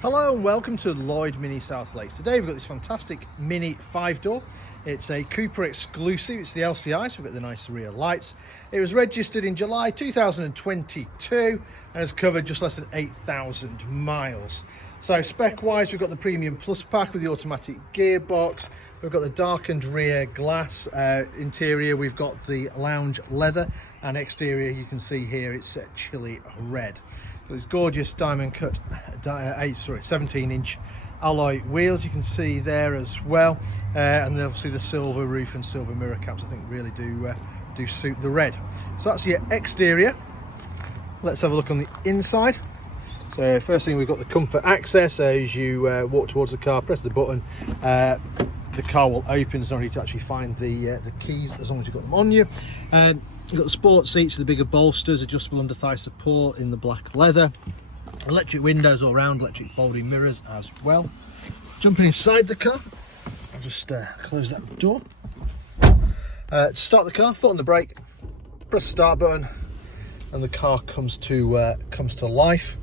Hello and welcome to Lloyd MINI South Lakes. Today we've got this fantastic Mini 5-door. It's a Cooper exclusive, it's the LCI, so we've got the nice rear lights. It was registered in July 2022 and has covered just less than 8,000 miles. So spec wise, we've got the Premium Plus pack with the automatic gearbox. We've got the darkened rear glass interior. We've got the lounge leather, and exterior you can see here it's chilly red. These gorgeous diamond cut 17-inch alloy wheels you can see there as well, and then obviously the silver roof and silver mirror caps I think really do suit the red. So that's your exterior. Let's have a look on the inside. So first thing, we've got the comfort access. As you walk towards the car, press the button, the car will open. There's no need to actually find the keys as long as you've got them on you. You've got the sport seats, the bigger bolsters, adjustable under thigh support in the black leather, electric windows all round, electric folding mirrors as well. Jumping inside the car, I'll just close that door. To start the car, foot on the brake, press the start button, and the car comes to life.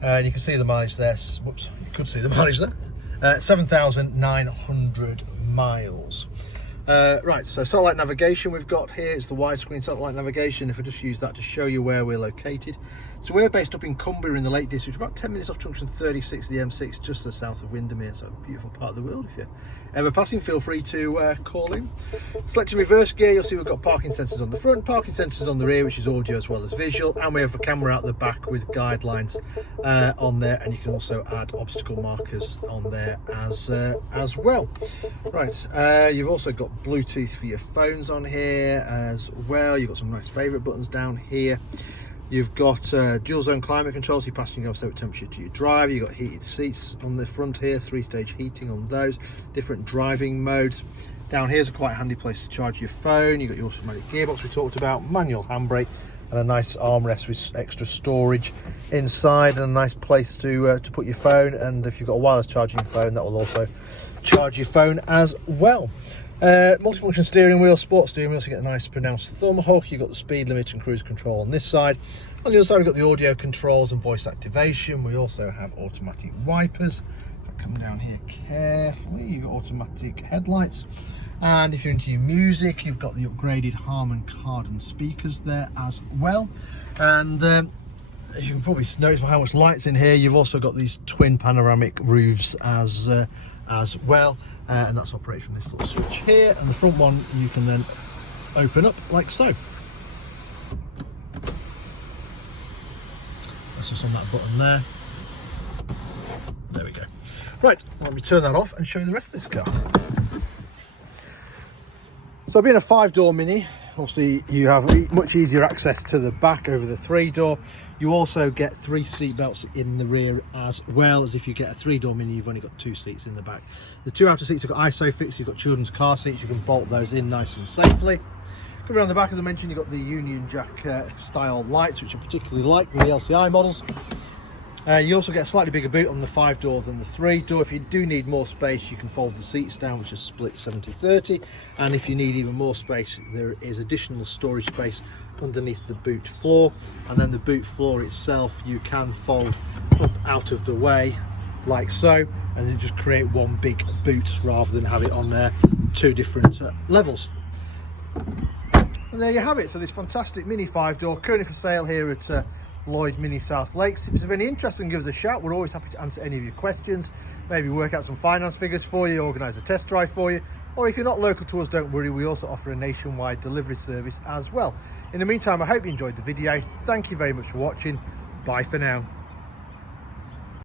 And you can see the mileage there. Whoops, you could see the mileage there. 7,900 miles. Right, so satellite navigation we've got here. It's the widescreen satellite navigation. If I just use that to show you where we're located. So we're based up in Cumbria in the Lake District, about 10 minutes off junction 36 of the M6, just to the south of Windermere. So a beautiful part of the world. If you're ever passing, feel free to call in. Selecting reverse gear, you'll see we've got parking sensors on the front, parking sensors on the rear, which is audio as well as visual, and we have a camera out the back with guidelines on there, and you can also add obstacle markers on there as well. Right, you've also got Bluetooth for your phones on here as well. You've got some nice favourite buttons down here. You've got dual zone climate control, so you're passing your set temperature to your driver. You've got heated seats on the front here, 3-stage heating on those, different driving modes. Down here's a quite handy place to charge your phone. You've got your automatic gearbox we talked about, manual handbrake, and a nice armrest with extra storage inside, and a nice place to put your phone. And if you've got a wireless charging phone, that will also charge your phone as well. Multifunction steering wheel, sport steering wheel, so you get a nice pronounced thumb hook. You've got the speed limit and cruise control on this side. On the other side we've got the audio controls and voice activation. We also have automatic wipers. If I come down here carefully, you've got automatic headlights. And if you're into your music, you've got the upgraded Harmon Kardon speakers there as well. And as you can probably notice by how much light's in here, you've also got these twin panoramic roofs as well. And that's operated from this little switch here, and the front one you can then open up like so. That's just on that button there. There we go. Right, let me turn that off and show you the rest of this car. So being a 5-door Mini, obviously you have much easier access to the back over the 3-door. You also get 3 seat belts in the rear as well, as if you get a 3-door Mini, you've only got 2 seats in the back. The 2 outer seats have got ISOFIX, you've got children's car seats, you can bolt those in nice and safely. Coming around the back, as I mentioned, you've got the Union Jack style lights, which I particularly like with the LCI models. You also get a slightly bigger boot on the 5-door than the 3-door. If you do need more space, you can fold the seats down, which is split 70-30. And if you need even more space, there is additional storage space underneath the boot floor. And then the boot floor itself, you can fold up out of the way like so, and then just create one big boot rather than have it on 2 different levels. And there you have it. So this fantastic Mini 5-door currently for sale here at Lloyd MINI South Lakes. If it's of any interest, then give us a shout. We're always happy to answer any of your questions, maybe work out some finance figures for you, organise a test drive for you, or if you're not local to us, don't worry, we also offer a nationwide delivery service as well. In the meantime, I hope you enjoyed the video. Thank you very much for watching. Bye for now.